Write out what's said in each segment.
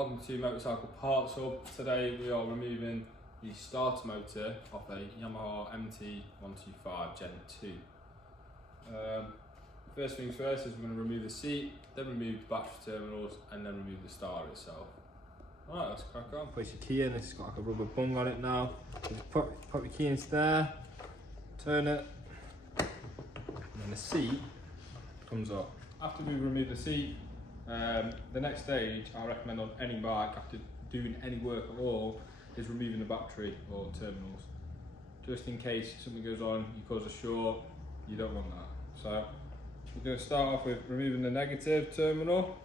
welcome to Motorcycle Parts Hub. Today we are removing the starter motor off a Yamaha MT125 GEN2. First things first is we're going to remove the seat, then remove the battery terminals, and then remove the starter itself. Alright, let's crack on. Place your key in, it's got like a rubber bung on it now. Just pop your key into there, turn it, and then the seat comes up. After we remove the seat, the next stage I recommend on any bike after doing any work at all is removing the battery or terminals. Just in case something goes on, you cause a short, you don't want that. So we're going to start off with removing the negative terminal.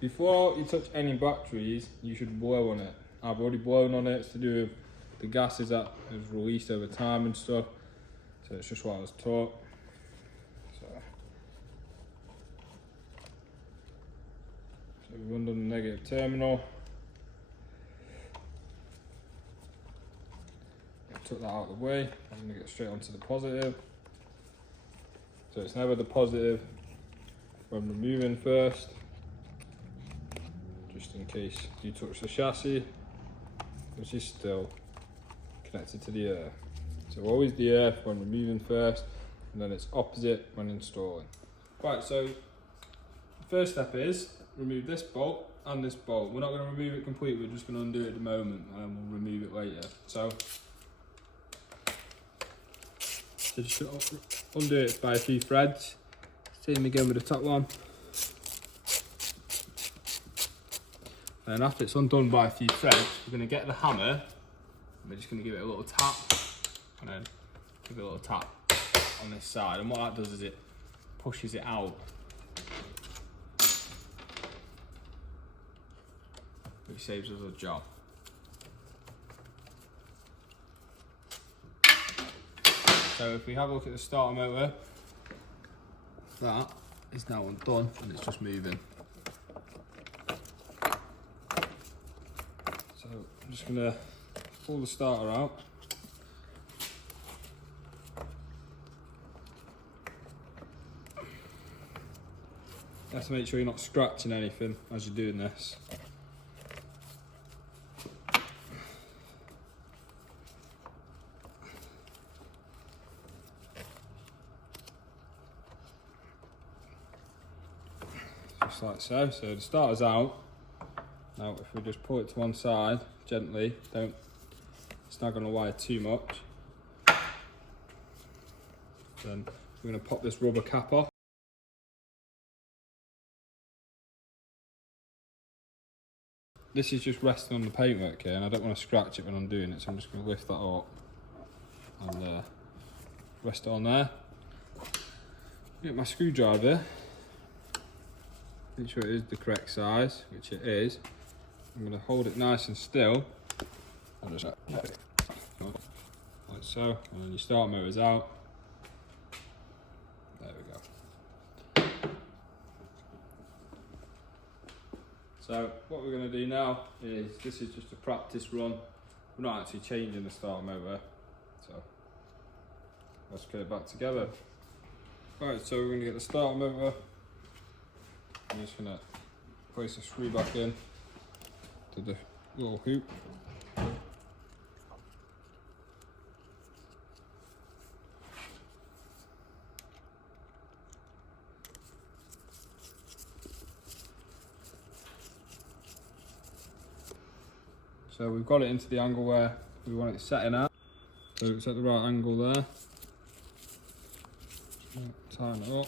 Before you touch any batteries, you should blow on it. I've already blown on it. It's to do with the gases that is released over time and stuff. So it's just what I was taught. So we run down the negative terminal. Took that out of the way. I'm going to get straight onto the positive. So it's never the positive when removing first, just in case you touch the chassis, which is still connected to the earth. So always the earth when removing first, and then it's opposite when installing. Right, so the first step is remove this bolt and this bolt. We're not going to remove it completely, we're just going to undo it at the moment and we'll remove it later. So just undo it by a few threads. Same again with the top one. And after it's undone by a few threads, we're going to get the hammer and we're just going to give it a little tap and then give it a little tap on this side. And what that does is it pushes it out, which saves us a job. So if we have a look at the starter motor, that is now undone and it's just moving. So I'm just going to pull the starter out. You have to make sure you're not scratching anything as you're doing this. Just like so. So the starter's out. Now if we just pull it to one side gently, don't snag on the wire too much. Then we're going to pop this rubber cap off. This is just resting on the paintwork here and I don't want to scratch it when I'm doing it, so I'm just going to lift that up and rest it on there. Get my screwdriver. Make sure it is the correct size, which it is. I'm going to hold it nice and still. I'll just like so, and then your starter motor's out. There we go. So what we're going to do now is, this is just a practice run. We're not actually changing the starter motor. So let's get it back together. Right, so we're going to get the starter motor. I'm just going to place the screw back in to the little hoop. So we've got it into the angle where we want it setting at. So it's at the right angle there. Tighten it up.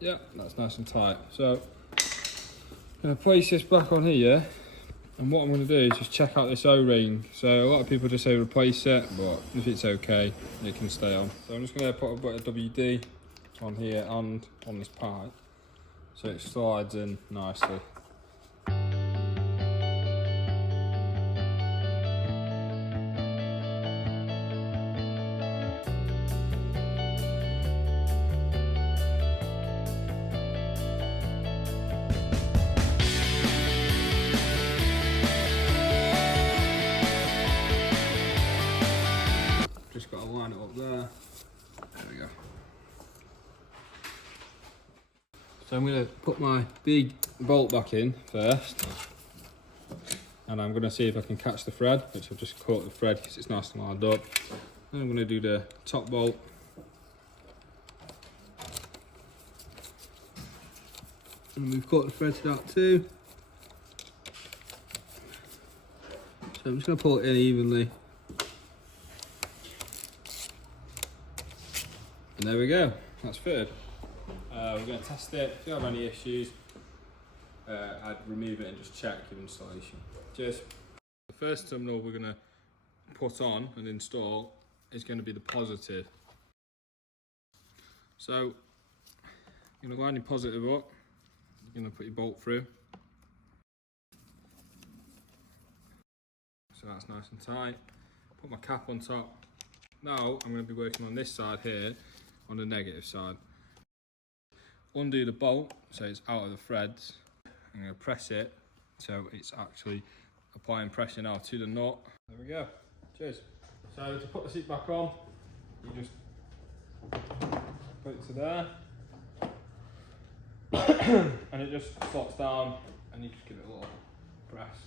Yeah, that's nice and tight. So I'm going to place this back on here, and what I'm going to do is just check out this O-ring. So a lot of people just say replace it, but if it's okay, it can stay on. So I'm just going to put a bit of WD on here and on this pipe, so it slides in nicely. Just got to line it up there. There we go. So I'm going to put my big bolt back in first, and I'm going to see if I can catch the thread, which I've just caught the thread because it's nice and lined up. Then I'm going to do the top bolt. And we've caught the thread to that too. So I'm just going to pull it in evenly. And there we go, that's fitted. We're going to test it. If you have any issues, I'd remove it and just check your installation. Cheers. The first terminal we're going to put on and install is going to be the positive. So you're going to line your positive up, you're going to put your bolt through. So that's nice and tight. Put my cap on top. Now I'm going to be working on this side here, on the negative side. Undo the bolt so it's out of the threads. I'm going to press it so it's actually applying pressure now to the nut. There we go. Cheers. So to put the seat back on, you just put it to there and it just slots down, and you just give it a little press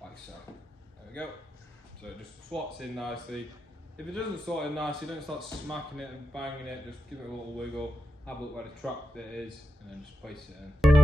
like so. There we go. So it just slots in nicely. If it doesn't slot in nicely, don't start smacking it and banging it, just give it a little wiggle, have a look where the track bit is, and then just place it in.